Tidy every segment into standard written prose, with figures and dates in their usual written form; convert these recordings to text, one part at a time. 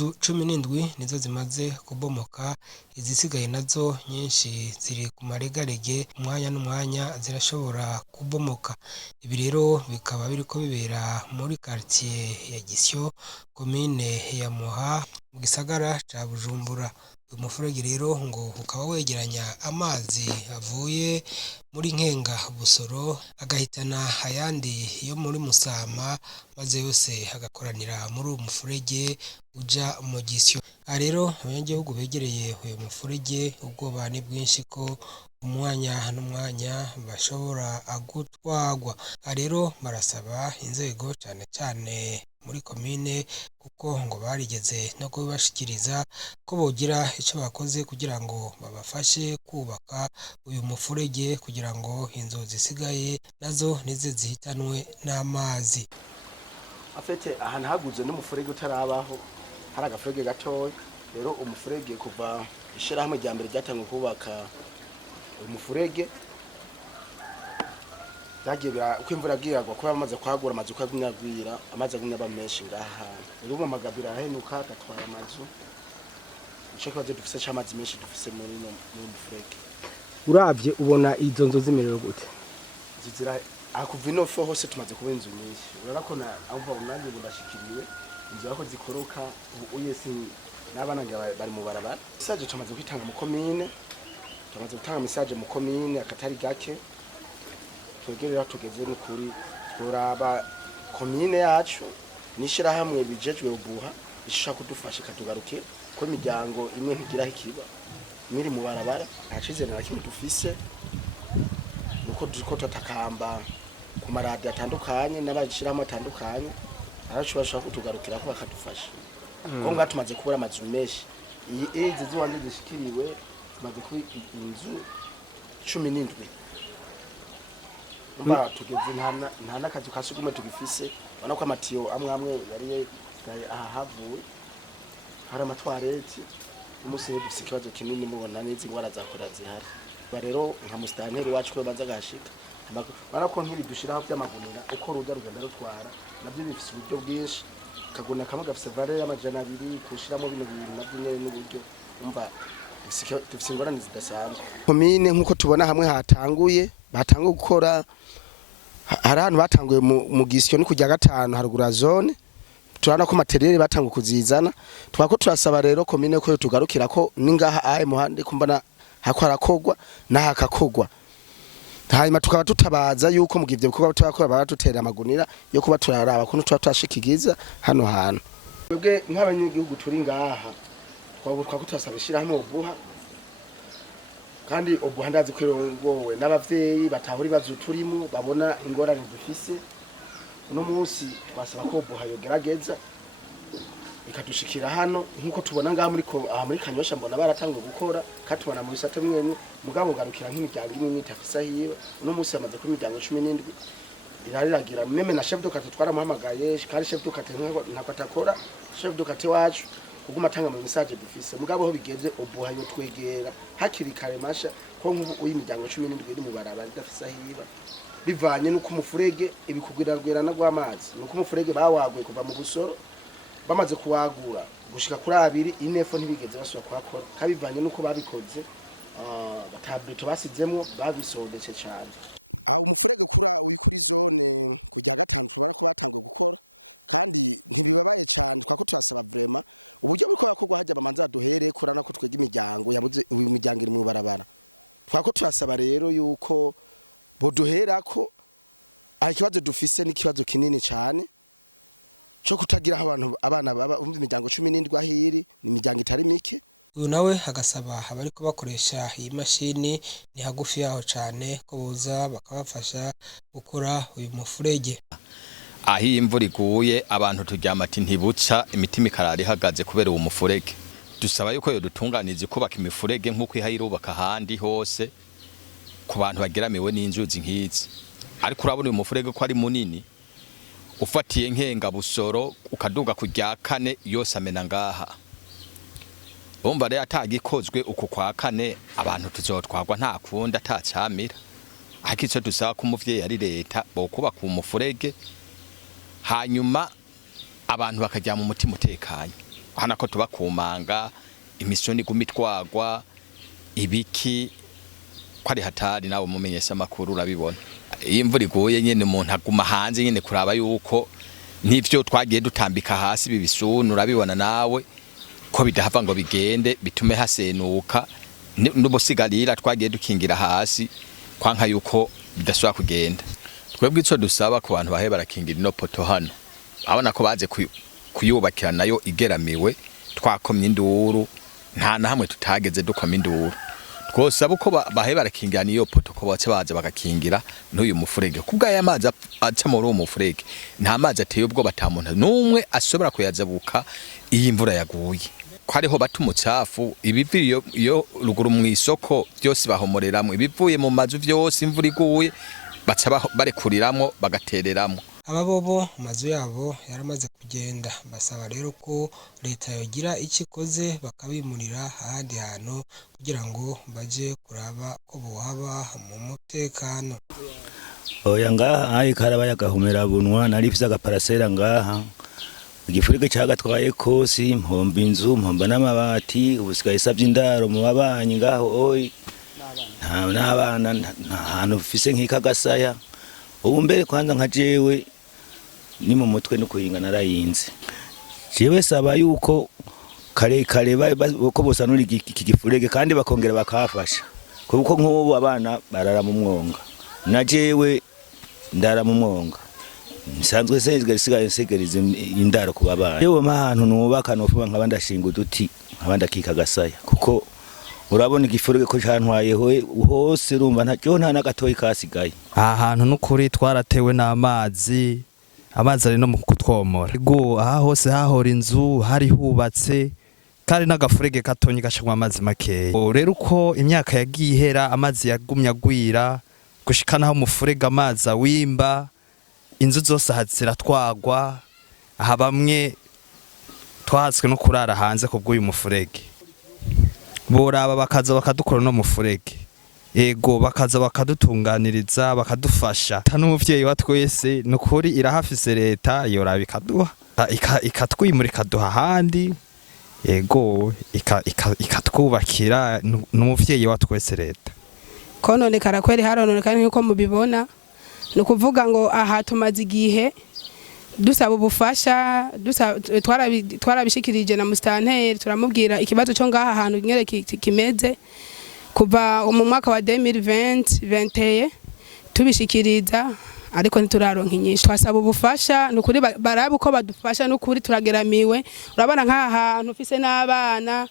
inzu 17 nizo zimaze kubomoka, izisigaye nazo nyinshi ziri ku maregarege, umwanya n'umwanya zirashobora kubomoka. Ibi rero bikaba biriko bibera muri quartier ya Gisyo, komine ya Muha, mu gisagara ca Bujumbura. Uyu mufurege rero ngo ukaba wegeranya amazi avuye muri Nkenga Busoro agahitana ayandi yo muri Musama, maze yose agakoranira muri uwo mufurege uja mu Gisyo. Aha rero abanyagihugu begereye uyu mufurege ubwoba ni bwinshi ko umwanya n'umwanya bashobora gutwagwa. Aha rero barasaba inzego cane cane muri komine, kuko ngo barigeze no kubibashikiriza ko bogira ico bakoze kugira ngo babafashe kubaka uyu mufurege kugira ngo inzu zisigaye nazo nize zihitanwe n'amazi. Afete ahantu haguze n'umufurege utarabaho, hari agafurege gatoya. Rero umufurege kuva ishirahamwe rya mbere ryatangiye kubaka umufurege byagiye uko imvura yagiyagwa kuba bamaze kwagura amazu ko yagwira amazi agumya aba menshi ngaha. Rero amagabira ahenuka agatwara amazu, ico kibazo dufise c'amazi menshi dufise muri mufurege. Uravye ubona izo nzu zimerero gute? Zizira akuva ino fo hose tumaze kuba inzu nyinshi. Urabona aho unange ndashikiriwe inzu yako zikoroka uyesi n'abana bari mu barabara. Message tumaze kwitanga mu komine, tumaze gutanga message mu komine akatari gake. Twegerera tugeze n'ukuri turaba komine yacu nishira hamwe bijejwe ubuha ishaka kudufasha katugaruke ko imiryango imwe ntigira ikiba miri mu barabara acizene na kimwe dufise nuko duko tatakamba ku maradi atandukanye n'abashiramo atandukanye aracu bashaka kutugarukira ko bakadufasha. Ko ngatumaze kubura amazu menshi iyi izi ziwanje zishikiriwe tumaze ku inzu 17. Mba tugeze nta nakazu kasugume tugifise, bana ko amatiyo amwe yari ahavuye, hari amatwareti umusire dufise ikibazo kinini mubona n'izi ngwara zakora zihari. Rero nka mustanteri wacu ko banza gashika bana ko nkiri dushiraho by'amagunira uko ruda rugenda rutwara nabyo bifise uburyo bwinshi, kaguna kamwe gafise valeur y'amajana 2 kushiramo bino bintu nabyo nyene n'uburyo umva dufise ingorane zidasanzwe. Komine nkuko tubona hamwe hatanguye batanguye gukora, hari ahantu batanguye mu Gisyo ni kujya gatanu harugura zone, turana ko materiel batanguye kuzizana. Twako turasaba rero komine ko tugarukira ko ningaha aye muhande kumbana hakora kogwa na hakakogwa. Hanyuma tukaba tutabaza yuko mu givye bikorwa turakora baratutera amagunira yo kuba turaraba kuno twashikigiza hano hantu. Twebwe nk'abanyagihugu turi ngaha twako turasaba ishirahamwe ubuha, kandi ubuha ndazi kwirongowe n'abavyeyi batahuri bazuturimo babona ingorane dufise. Uno munsi twasaba ko ubuha yogerageza ikadushikira hano nkuko tubona ngaha muri Kanyosha mbona baratanguye gukora, katubona mu bisate mwene mugabo garukira nk'imiryango imwe itafisa hiwe. Uno munsi amaze ku imiryango 17 irariragira meme na chef de quartier twaramuhamagaye, kandi chef de quartier ntako atakora, chef de quartier wacu kuguma tanga mu message dufise mugabo ho bigeze ubuha yo twegera hakiri kare masha ko nk'ubu imiryango 17 iri mu barabara idafisa hiba bivanye nuko umufurege ibikugwiragwirana gw'amazi, nuko umufurege bawaguye kuva mu Busoro bamaze kuwagura gushika kuri 2 inefo ntibigeze basubira kwakora, kabivanye nuko babikoze batabrito basizemwo babisondetse cyane. Uyu nawe agasaba abariko bakoresha iyi mashini ni hagufi yaho cane ko boza bakabafasha gukora uyu mufurege. Aho imvura iguye abantu turyama ati ntibuca, imitima ikarara ihagaze kubera uwo mufurege. Dusaba yuko yo dutunganiza kubaka imifurege nk'uko ihayirubaka handi hose ku bantu bageramiwe n'inzuzi nk'izi. Ariko urabona uyu mufurege ko ari munini, ufatiye Nkenga Busoro ukaduga kujya 4 yose amena ngaha. Bomba rero atagikozwe uko kwa 4 abantu tuzotwagwa nta kunda atacamira. Akico dusaba ko umuvyeyi ari leta bokuba ku mufurege, hanyuma abantu bakajya mu mutima utekanye. hana ko tuba kumanga imisoni gumitwagwa ibiki kwari hatari nawe mumenyesha makuru urabibona iyo imvura iguye nyene umuntu aguma hanze nyene kuraba yuko nivyo twagiye dutambika hasi bibisunu urabibona nawe ko bidahava ngo bigende bitume hasenuka n'ubusigarira twagiye dukingira hasi kwanka yuko bidashobora kugenda twebwe ico dusaba ku bantu bahe barakingira ino poto hano abona ko baje kuyubakira nayo igeramiwe twakomye induru nta na hamwe tutageze dukoma induru twosaba uko bahe barakingira niyo poto ko bace baje bagakingira n'uyu mufurege kubwa aya mazi aca muri uwo mufurege nta mazi ateye ubwo batamuntu numwe ashobora kuyazabuka iyi imvura yaguye ko ariho batumucafu ibivi iyo ruguru mu isoko byose bahomoreramo ibivuye mu mazu byose imvura iguye baca barekuriramwo bagatereramo aba bobo amazu yabo yaramaze kugenda basaba rero ko leta yogira icyo ikoze bakabimurira ahandi hantu kugira ngo baje kuraba ko bohaba mu mutekano. Oya ngaha ikaraba yagahumera bunwa narifise agaparasera ngaha igifurike cagatwaye kosi mpomba inzu mpomba n'amabati ubusigaye savye indaro mu babanyi ngaho oyi n'abana ahantu ufise nk'ikagasaya ubu mbere kwanza nka jewe ni mu mutwe no kuhinga narayinze jewe saba yuko kare ko bosanura iki gifurege kandi bakongera bakafasha kuko nk'ubu abana barara mu mwonga na jewe ndara mu mwonga nsanzwe segereza indaro ku babana yewe mahantu nubaka nofuba nk'abandashinga uduti nk'abandakika gasaya kuko urabona igifurege ko cantwaye hose urumva nta n'agatoyi kasigaye aha hantu n'ukuri twaratewe n'amazi ari no mu kutwomora aha hose hahora inzu hari hubatse kandi n'agafurege gatonyi gashimwa amazi makeya rero uko imyaka yagiye ihera amazi yagumye agwira gushika naho umufurege amazi awimba inzu zose ziratwagwa aha bamwe twahatswe no kurara hanze kubw'uyu mufurege boraba bakaza bakadukora no mufurege ego bakaza bakadutunganiriza bakadufasha n'umuvyeyi wa twese nukuri irahafise leta yoraba ikaduha ikatwimura ikaduha ahandi ego ikatwubakira n'umuvyeyi wa twese leta kononekara kweri harononekana nk'uko mubibona ni ukuvuga ngo aha tumaze igihe dusaba ubufasha twarabishikirije na musitanteri turamubwira ikibazo cyo ngaha ahantu nyere kimeze kuva mu mwaka wa 2020 tubishikiriza ariko ntituraronka inyishu twasaba ubufasha nukuri barabe uko badufasha nukuri turageramiwe urabona nk'aha hantu ufise n'abana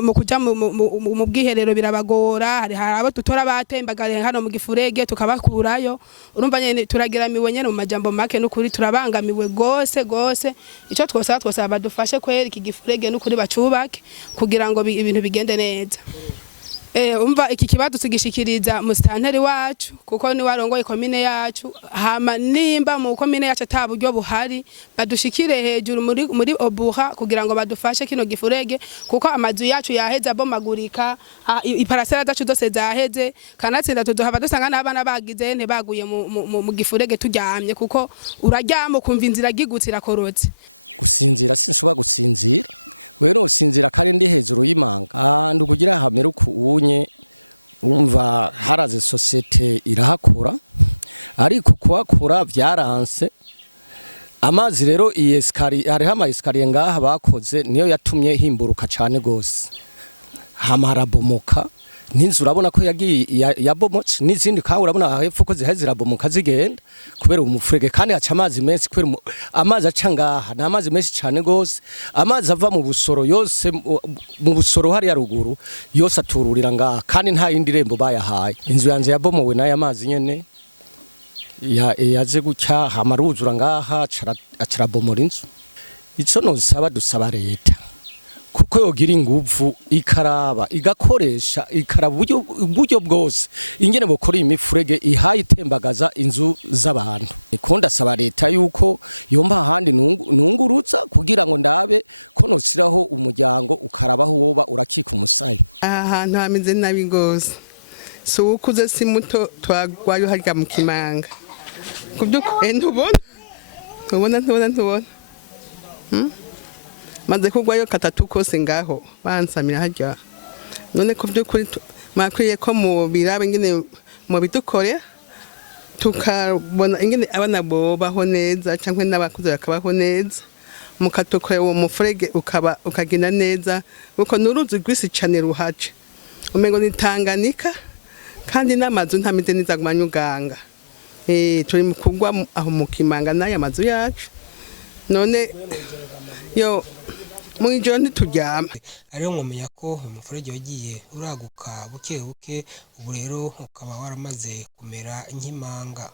mu kuja mu bwiherero birabagora hari abo tutora batembagare hano mu gifurege tukabakurayo urumva nyene turageramiwe nyene mu majambo make nukuri turabangamiwe gose ico twosaba badufashe kwera iki gifurege nukuri bacubake kugira ngo ibintu bigende neza. Umva iki kibazo tugishikiriza musitanteri wacu kuko ni warongoye komine yacu hama nimba mu komine yacu ataburyo buhari badushikire hejuru muri obuha kugira ngo badufashe kino gifurege kuko amazu yacu yaheze abomagurika iparasera zacu zose zaheze kanatsinda tuzohaba dusanga n'abana bagize baguye mu gifurege turyamye kuko uraryama kumva inzira gigutse irakorotse. aha hantu hameze nabi gose si ukuze si muto twagwayo harya mu kimanga kubyuko ntubona maze kugwayo katatu kose ngaho bansamira harya none ku by'ukuri makwiye ko mu birabe ingene mu bidukore tukabona ingene abana bobaho neza cyangwa n'abakuze bakabaho neza mukatukore uwo mufurege ukagenda neza kuko n'uruzi rwisi cyane ruhace umengo ni Tanganyika kandi n'amazu ntameze neza gumanya uganga turi mu kugwa aho mu Kimanga n'aya mazu yacu none yo mwijoro ntituryama ariho mwumenya ko umufurege wagiye uraguka buke buke ubu rero ukaba waramaze kumera nk'imanga.